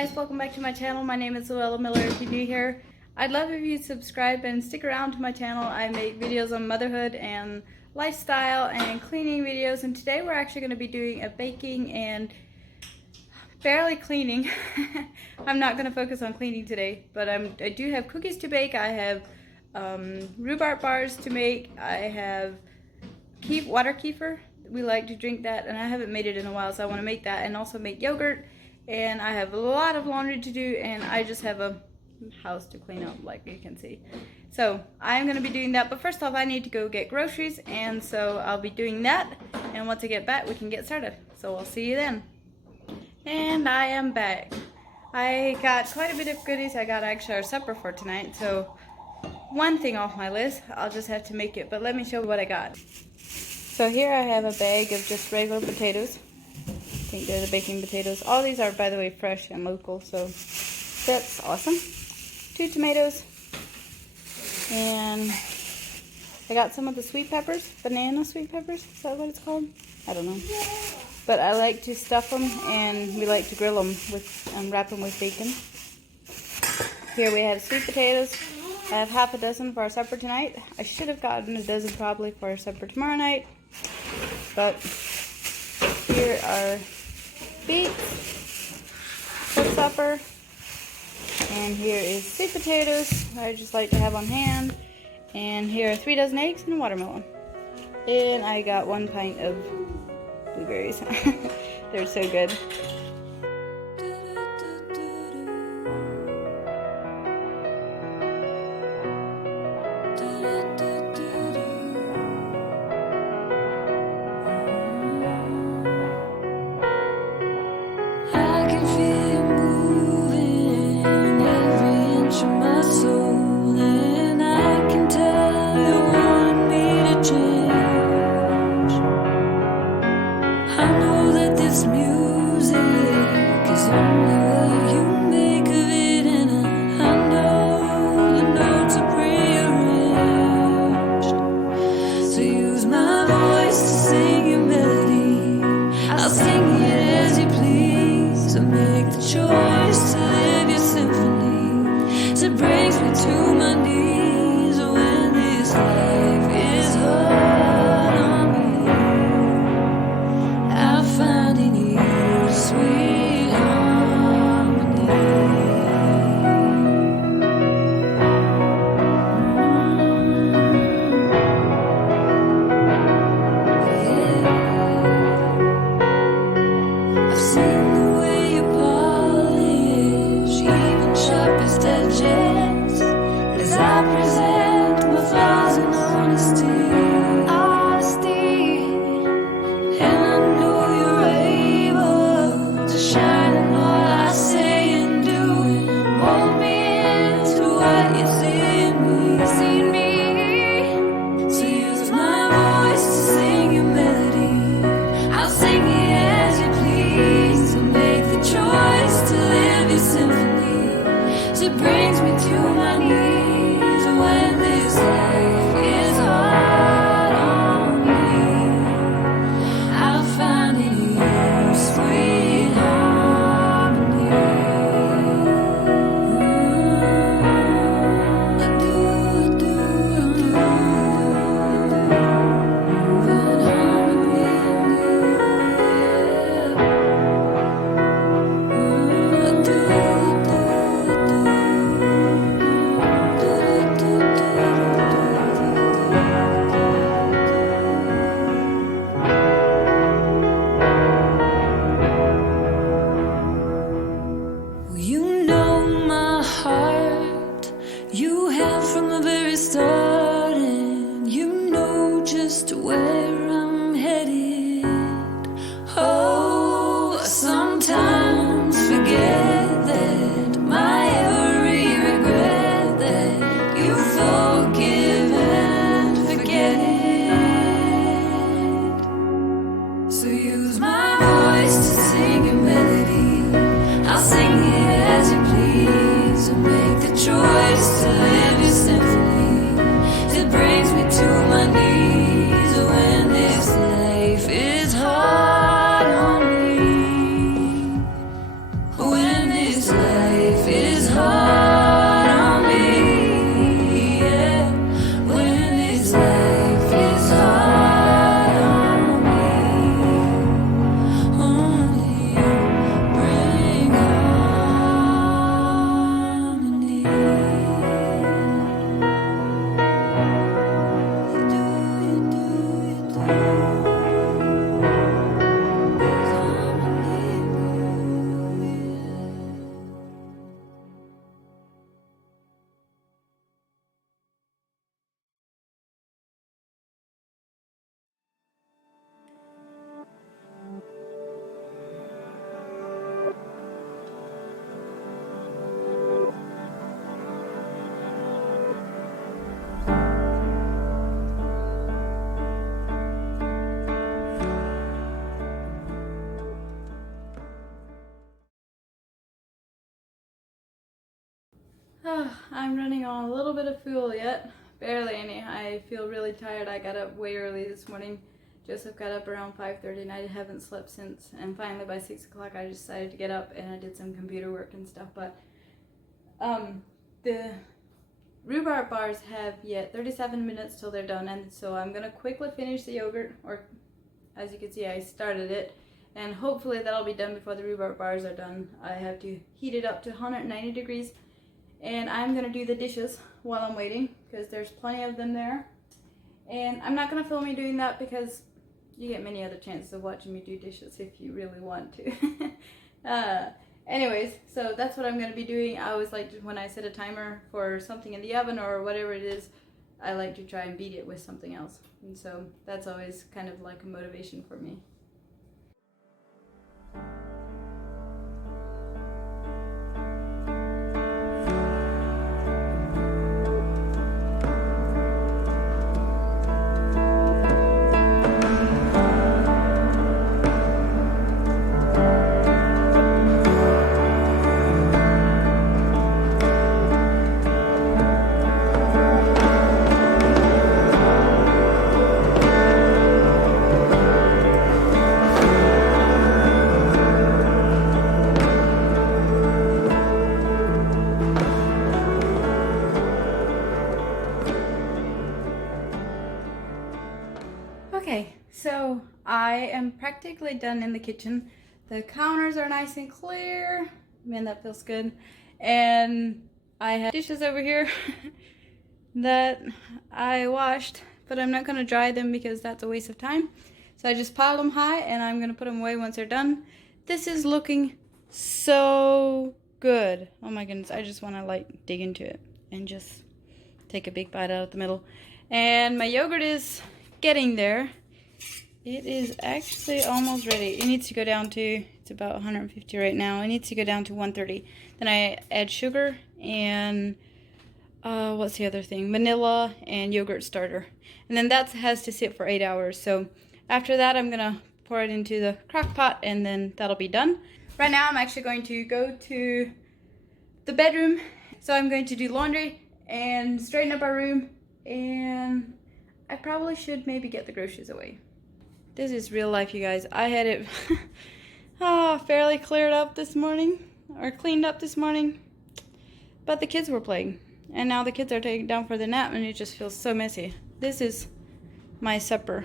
guys, welcome back to my channel. My name is Luella Miller. If you're new here, I'd love if you'd subscribe and stick around to my channel. I make videos on motherhood and lifestyle and cleaning videos, and today we're actually going to be doing a baking and barely cleaning. I'm not going to focus on cleaning today, but I do have cookies to bake. I have rhubarb bars to make. I have water kefir. We like to drink that, and I haven't made it in a while, so I want to make that and also make yogurt. And I have a lot of laundry to do, and I just have a house to clean up, like you can see. So I'm going to be doing that, but first off I need to go get groceries, and so I'll be doing that, and once I get back we can get started. So I'll see you then. And I am back. I got quite a bit of goodies. I got actually our supper for tonight, so one thing off my list. I'll just have to make it, but let me show you what I got. So here I have a bag of just regular potatoes. I think they're the baking potatoes. All these are, by the way, fresh and local, so that's awesome. 2 tomatoes, and I got some of the sweet peppers, banana sweet peppers. Is that what it's called? I don't know. But I like to stuff them, and we like to grill them with and wrap them with bacon. Here we have sweet potatoes. I have half a dozen for our supper tonight. I should have gotten a dozen probably for our supper tomorrow night, but here are beets for supper, and here is sweet potatoes I just like to have on hand, and here are 3 dozen eggs and a watermelon, and I got 1 pint of blueberries. They're so good. I'm running on a little bit of fuel yet. Barely any. I feel really tired. I got up way early this morning. Joseph got up around 5:30 and I haven't slept since. And finally by 6 o'clock I decided to get up and I did some computer work and stuff. But the rhubarb bars have yet 37 minutes till they're done. And so I'm going to quickly finish the yogurt. Or as you can see, I started it. And hopefully that'll be done before the rhubarb bars are done. I have to heat it up to 190 degrees. And I'm going to do the dishes while I'm waiting because there's plenty of them there. And I'm not going to film me doing that because you get many other chances of watching me do dishes if you really want to. Anyways, so that's what I'm going to be doing. I always like to, when I set a timer for something in the oven or whatever it is, I like to try and beat it with something else. And so that's always kind of like a motivation for me. Okay, so I am practically done in the kitchen. The counters are nice and clear. Man, that feels good. And I have dishes over here that I washed, but I'm not going to dry them because that's a waste of time. So I just piled them high and I'm going to put them away once they're done. This is looking so good. Oh my goodness, I just want to like dig into it and just take a big bite out of the middle. And my yogurt is getting there. It is actually almost ready. It needs to go down to, it's about 150 right now. It needs to go down to 130. Then I add sugar and what's the other thing? Vanilla and yogurt starter. And then that has to sit for 8 hours. So after that, I'm gonna pour it into the crock pot and then that'll be done. Right now, I'm actually going to go to the bedroom. So I'm going to do laundry and straighten up our room, and I probably should maybe get the groceries away. This is real life, you guys. I had it fairly cleared up this morning, or cleaned up this morning, but the kids were playing, and now the kids are taken down for the nap, and it just feels so messy. This is my supper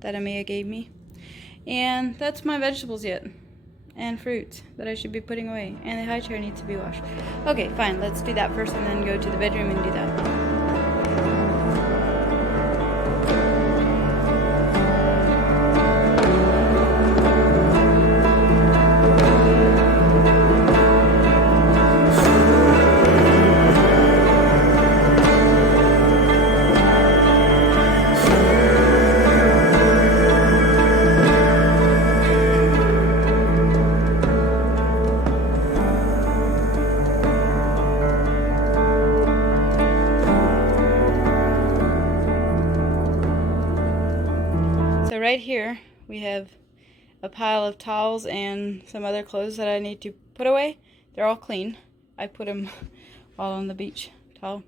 that Amia gave me, and that's my vegetables yet, and fruits that I should be putting away, and the high chair needs to be washed. Okay, fine, let's do that first, and then go to the bedroom and do that. Right here we have a pile of towels and some other clothes that I need to put away. They're all clean. I put them all on the beach towel.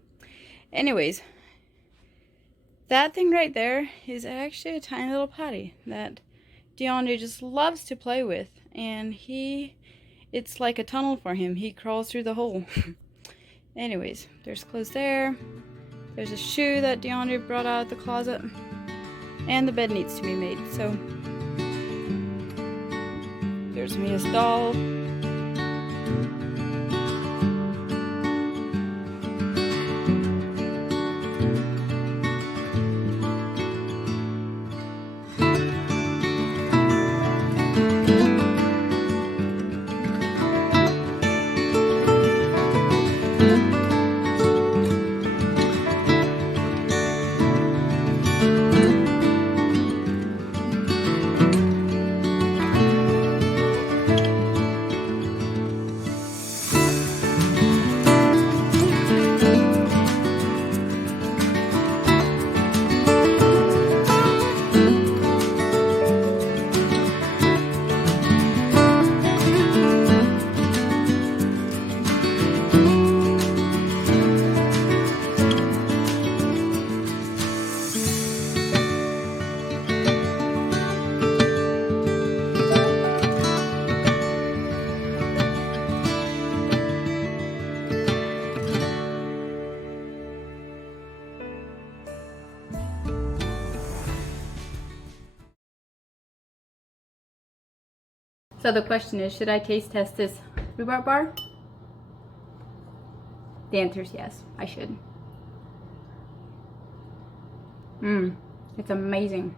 Anyways, that thing right there is actually a tiny little potty that DeAndre just loves to play with, and it's like a tunnel for him. He crawls through the hole. Anyways, there's clothes there. There's a shoe that DeAndre brought out of the closet. And the bed needs to be made, so there's Mia's doll. So the question is, should I taste test this rhubarb bar? The answer is yes, I should. It's amazing.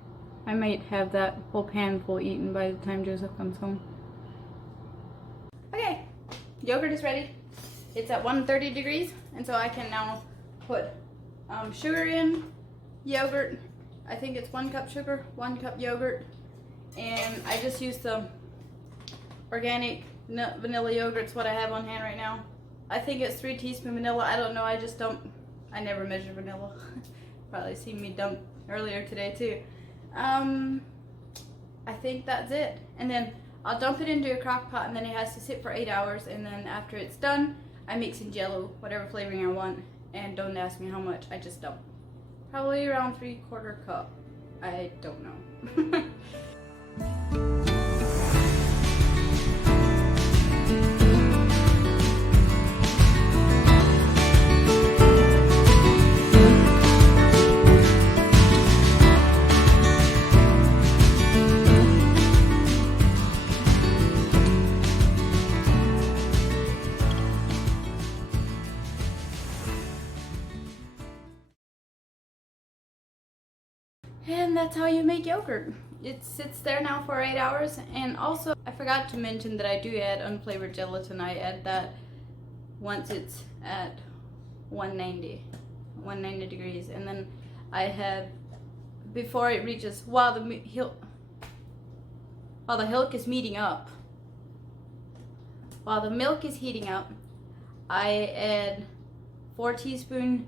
I might have that whole pan full eaten by the time Joseph comes home. Okay, yogurt is ready. It's at 130 degrees, and so I can now put sugar in, yogurt. I think it's 1 cup sugar, 1 cup yogurt, and I just use the organic vanilla yogurt. It's what I have on hand right now. I think it's 3 teaspoons vanilla. I don't know. I never measure vanilla. Probably seen me dump earlier today too. I think that's it. And then I'll dump it into a crock pot, and then it has to sit for 8 hours. And then after it's done, I mix in Jello, whatever flavoring I want. And don't ask me how much. I just dump. Probably around 3/4 cup. I don't know. And that's how you make yogurt. It sits there now for 8 hours. And also, I forgot to mention that I do add unflavored gelatin. I add that once it's at 190 degrees. And then I have, before it reaches, while the milk is heating up, while the milk is heating up, I add 4 teaspoons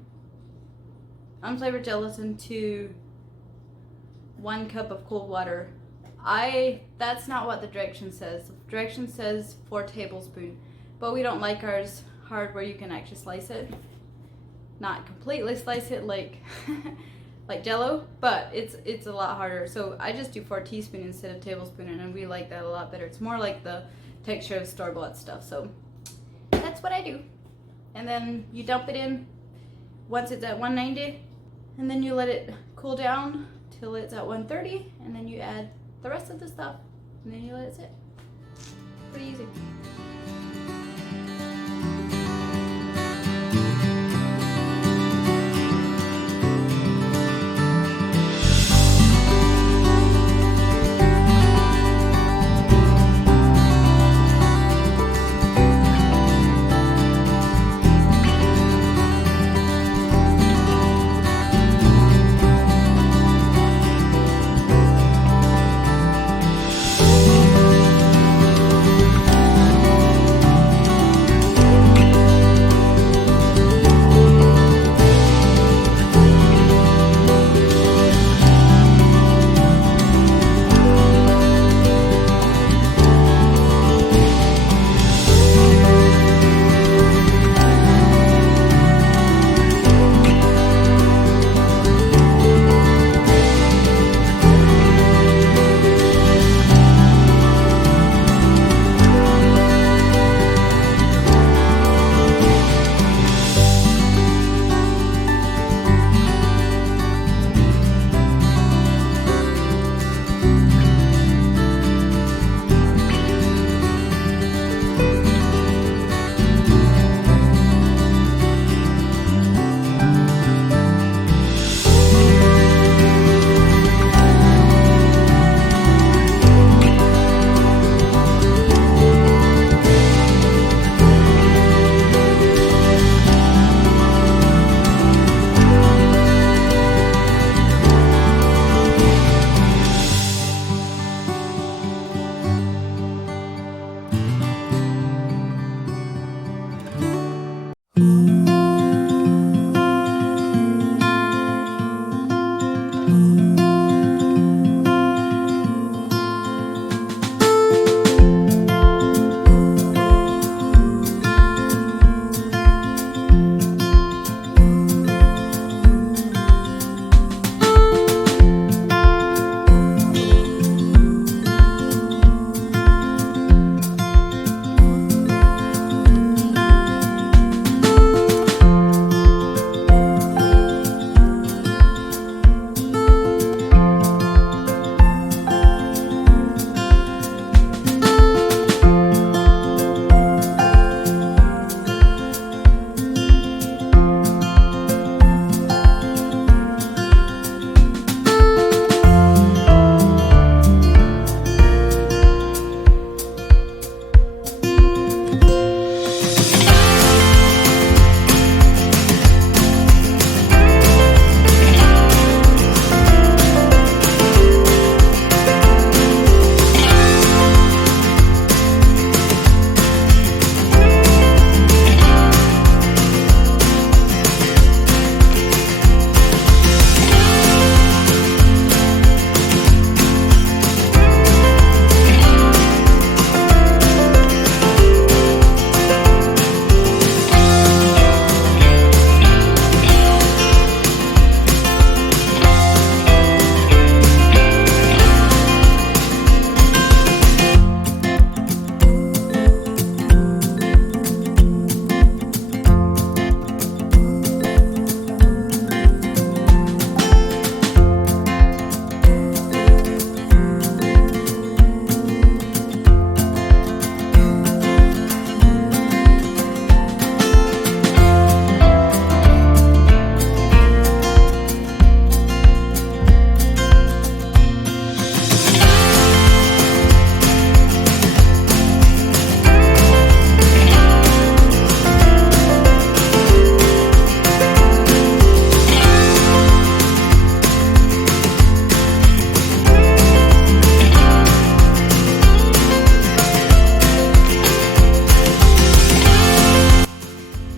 unflavored gelatin to 1 cup of cold water. That's not what the direction says. The direction says 4 tablespoons, but we don't like ours hard where you can actually slice it. Not completely slice it like like Jello, but it's a lot harder. So I just do 4 teaspoons instead of tablespoon, and we like that a lot better. It's more like the texture of store-bought stuff. So that's what I do. And then you dump it in once it's at 190, and then you let it cool down till it's at 130, and then you add the rest of the stuff, and then you let it sit. Pretty easy.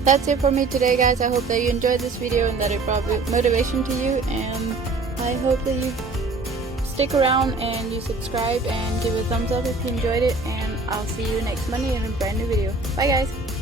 that's it for me today, guys. I hope that you enjoyed this video and that it brought motivation to you, and I hope that you stick around and you subscribe and give a thumbs up if you enjoyed it, and I'll see you next Monday in a brand new video. Bye, guys.